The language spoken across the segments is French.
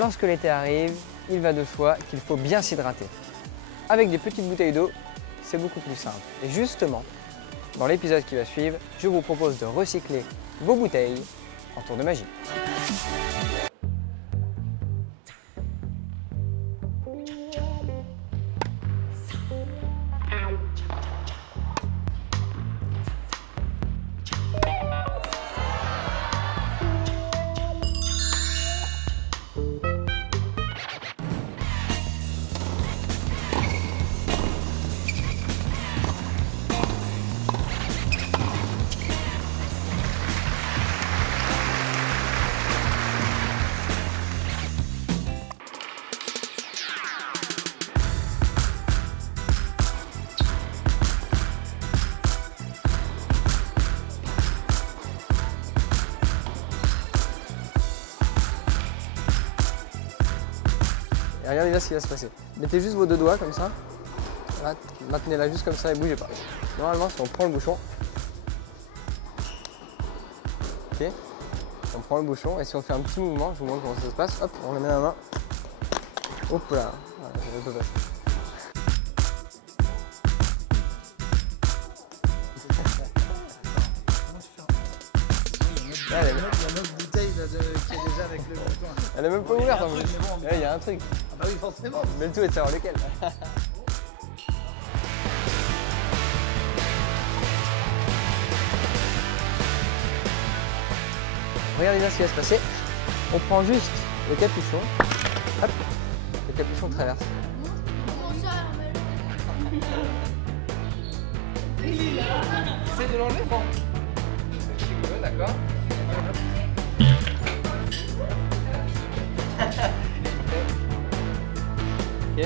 lorsque l'été arrive, il va de soi qu'il faut bien s'hydrater. Avec des petites bouteilles d'eau, c'est beaucoup plus simple. Et justement, dans l'épisode qui va suivre, je vous propose de recycler vos bouteilles en tour de magie. Et regardez là ce qui va se passer. Mettez juste vos deux doigts comme ça. Là, maintenez-la juste comme ça et bougez pas. Normalement, si on prend le bouchon, ok, on prend le bouchon et si on fait un petit mouvement, je vous montre comment ça se passe. Hop, on le met à la main. Hop là, voilà, je vais pas passer. Il y a 9 bouteilles qui est déjà avec le bouton. Elle est même pas ouverte en plus. Il y a un truc. Ah bah oui, forcément. Mais le tout est de savoir lequel. Regardez bien ce qui va se passer. On prend juste le capuchon. Hop, le capuchon traverse. C'est de l'enlever, bon. Si tu veux, d'accord. Ok.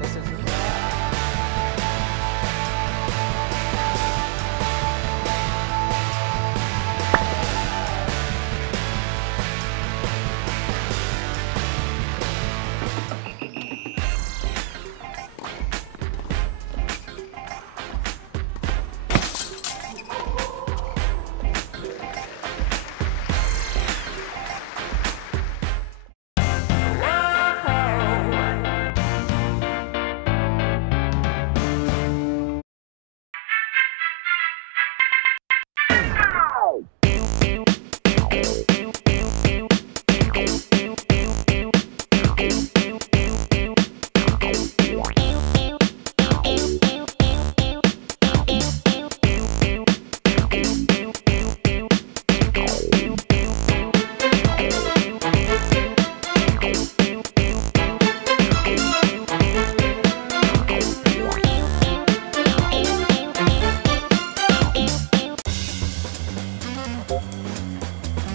Ça c'est tout.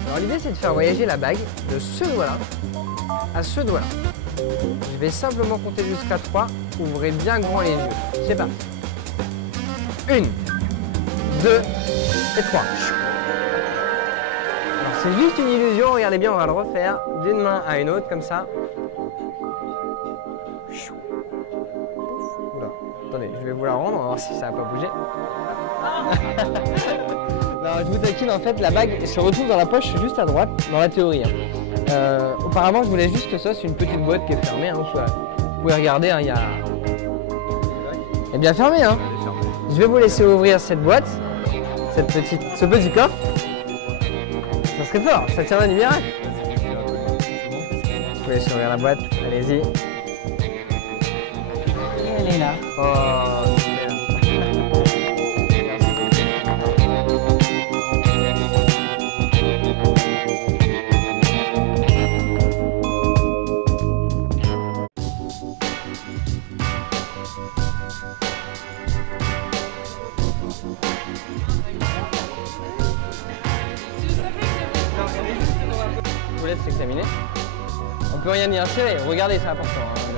Alors l'idée c'est de faire voyager la bague de ce doigt-là à ce doigt-là. Je vais simplement compter jusqu'à 3, ouvrez bien grand les yeux. C'est parti. 1, 2 et 3. Alors c'est juste une illusion, regardez bien, on va le refaire d'une main à une autre comme ça. Oula. Attendez, je vais vous la rendre, on va voir si ça n'a pas bougé. Non, je vous taquine, en fait, la bague se retrouve dans la poche juste à droite, dans la théorie. Auparavant, je voulais juste ça, c'est une petite boîte qui est fermée. Hein, vous pouvez regarder, hein, il y a... Elle est bien fermée. Hein. Je vais vous laisser ouvrir cette boîte, ce petit coffre. Ça serait fort, ça tiendrait du miracle. Vous pouvez laisser ouvrir la boîte, allez-y. Et elle est là. Oh, super. Je vous laisse l'examiner. On peut rien y insérer, regardez, c'est important. Hein,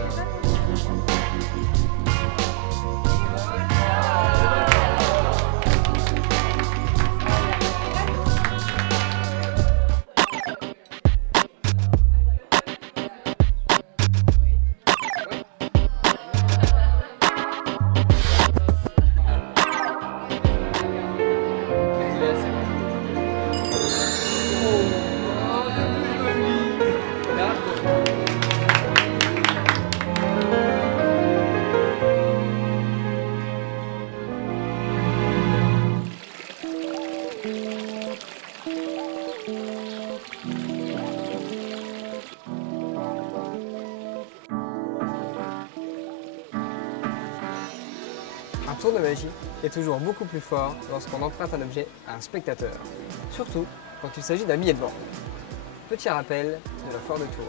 Un tour de magie est toujours beaucoup plus fort lorsqu'on emprunte un objet à un spectateur, surtout quand il s'agit d'un billet de banque. Petit rappel de la foire de Tours.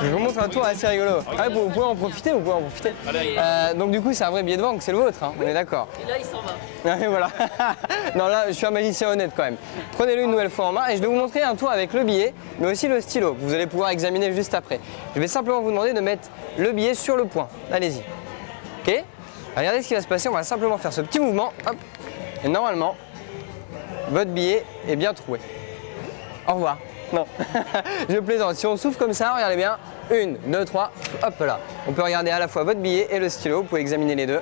Je vous montre un tour assez rigolo. Ouais, vous pouvez en profiter, donc du coup, c'est un vrai billet de banque, c'est le vôtre, hein, on est d'accord. Et là, il s'en va. Ouais, voilà. Non, là, je suis un magicien honnête quand même. Prenez-le une nouvelle fois en main et je vais vous montrer un tour avec le billet, mais aussi le stylo, que vous allez pouvoir examiner juste après. Je vais simplement vous demander de mettre le billet sur le point. Allez-y. Ok? Regardez ce qui va se passer, on va simplement faire ce petit mouvement. Hop. Et normalement, votre billet est bien troué. Au revoir. Non, je plaisante. Si on souffle comme ça, regardez bien. 1, 2, 3, hop là. On peut regarder à la fois votre billet et le stylo. Vous pouvez examiner les deux.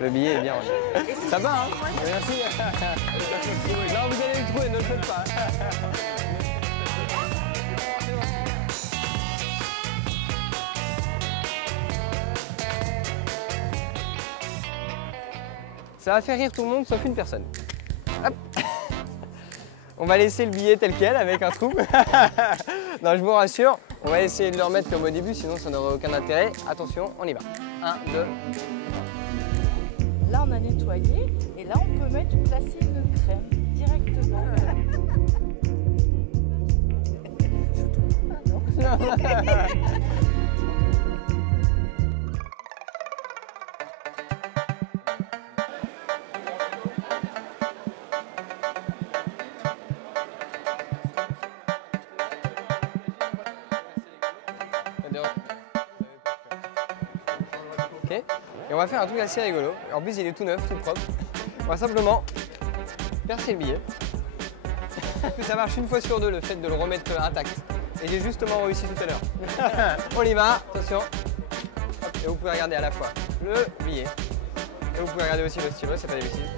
Le billet est bien rangé. Ça va, hein? Merci. Non, vous allez le trouver, ne le faites pas. Ça va faire rire tout le monde sauf une personne. Hop. On va laisser le billet tel quel avec un trou. Non, je vous rassure, on va essayer de le remettre comme au début, sinon ça n'aurait aucun intérêt. Attention, on y va. 1, 2. Là, on a nettoyé et là, on peut placer une crème directement. Je trouve pas, non. Ok. Et on va faire un truc assez rigolo. En plus, il est tout neuf, tout propre. On va simplement percer le billet. Ça marche une fois sur deux, le fait de le remettre intact. Et j'ai justement réussi tout à l'heure. On y va, attention. Hop. Et vous pouvez regarder à la fois le billet. Et vous pouvez regarder aussi le stylo, c'est pas difficile.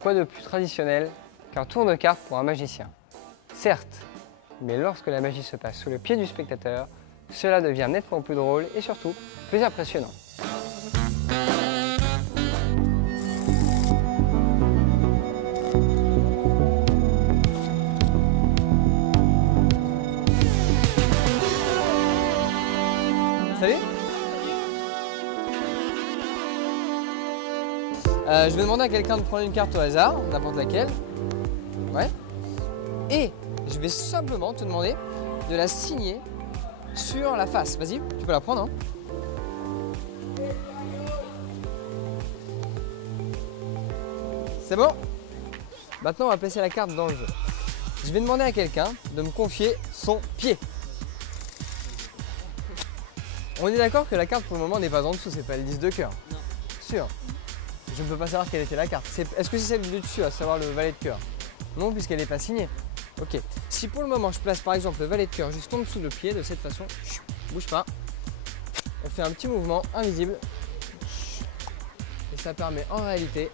Quoi de plus traditionnel qu'un tour de cartes pour un magicien? Certes, mais lorsque la magie se passe sous le pied du spectateur, cela devient nettement plus drôle et surtout plus impressionnant. Salut! Je vais demander à quelqu'un de prendre une carte au hasard, n'importe laquelle. Ouais. Et je vais simplement te demander de la signer sur la face. Vas-y, tu peux la prendre. Hein. C'est bon? Maintenant, on va placer la carte dans le jeu. Je vais demander à quelqu'un de me confier son pied. On est d'accord que la carte pour le moment n'est pas en dessous, c'est pas le 10 de cœur. Non. Sûr. Je ne peux pas savoir quelle était la carte. Est-ce que c'est celle du dessus, à savoir le valet de cœur? Non, puisqu'elle n'est pas signée. Ok. Si pour le moment je place par exemple le valet de cœur juste en dessous le pied, de cette façon, bouge pas. On fait un petit mouvement invisible. Et ça permet en réalité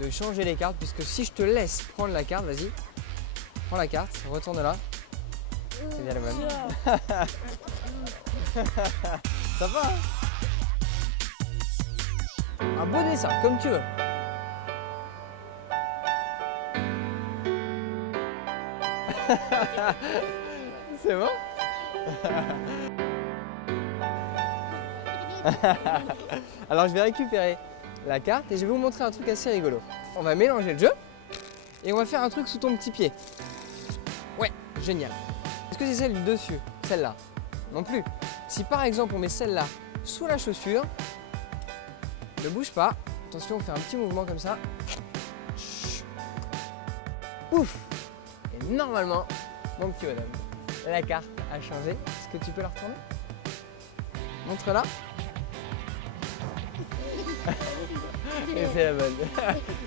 de changer les cartes, puisque si je te laisse prendre la carte, vas-y, prends la carte, retourne là. C'est bien la bonne. Ça va hein? Un beau dessin, comme tu veux. C'est bon? Alors je vais récupérer la carte et je vais vous montrer un truc assez rigolo. On va mélanger le jeu et on va faire un truc sous ton petit pied. Ouais, génial. Est-ce que c'est celle du dessus? Celle-là? Non plus. Si par exemple on met celle-là sous la chaussure, ne bouge pas. Attention, on fait un petit mouvement comme ça. Ouf! Et normalement, mon petit bonhomme, la carte a changé. Est-ce que tu peux la retourner? Montre-la. Et c'est la bonne.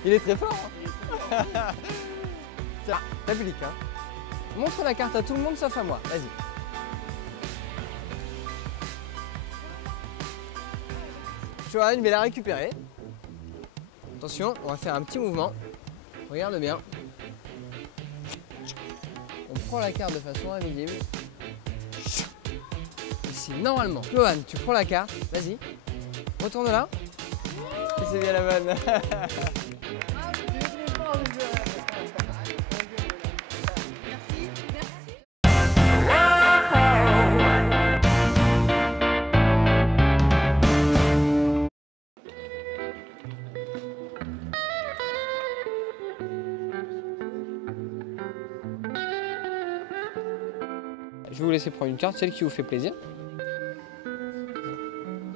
Il est très fort. Hein. Tiens, t'appliques. Hein. Montre la carte à tout le monde sauf à moi. Vas-y. Johan vais la récupérer. Attention, on va faire un petit mouvement. Regarde bien. On prend la carte de façon invisible. Ici, normalement. Johan, tu prends la carte. Vas-y. Retourne là. Et c'est bien la bonne. Je vais vous laisser prendre une carte, celle qui vous fait plaisir.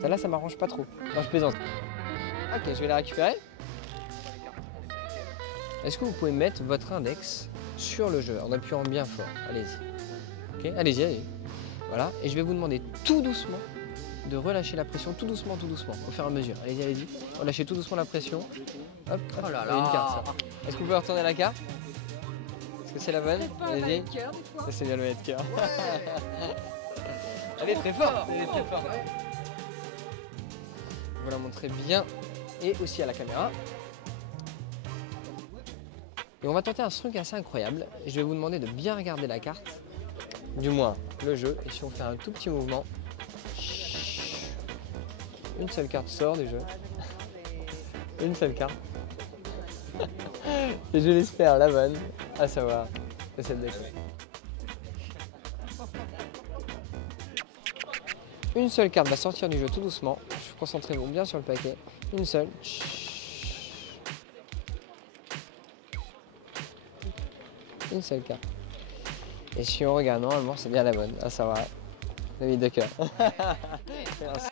Celle-là, ça m'arrange pas trop. Non, je plaisante. Ok, je vais la récupérer. Est-ce que vous pouvez mettre votre index sur le jeu en appuyant bien fort? Allez-y. Ok, allez-y, allez-y. Voilà, et je vais vous demander tout doucement de relâcher la pression, tout doucement, au fur et à mesure. Allez-y, allez-y. Relâchez tout doucement la pression. Hop, hop. Oh là là. Une carte, ça. Est-ce que vous pouvez retourner la carte? Est-ce que c'est la bonne? Allez-y. Ça, c'est bien le de cœur. Elle est très forte. Elle est très forte. Vous la montrez bien et aussi à la caméra. Et on va tenter un truc assez incroyable. Je vais vous demander de bien regarder la carte, du moins le jeu. Et si on fait un tout petit mouvement, une seule carte sort du jeu. Une seule carte. Et je l'espère la bonne, à savoir que cette déco. Une seule carte va sortir du jeu tout doucement. Concentrez-vous bien sur le paquet. Une seule. Une seule carte. Et si on regarde normalement, c'est bien la bonne, à savoir la 8 de cœur. Merci.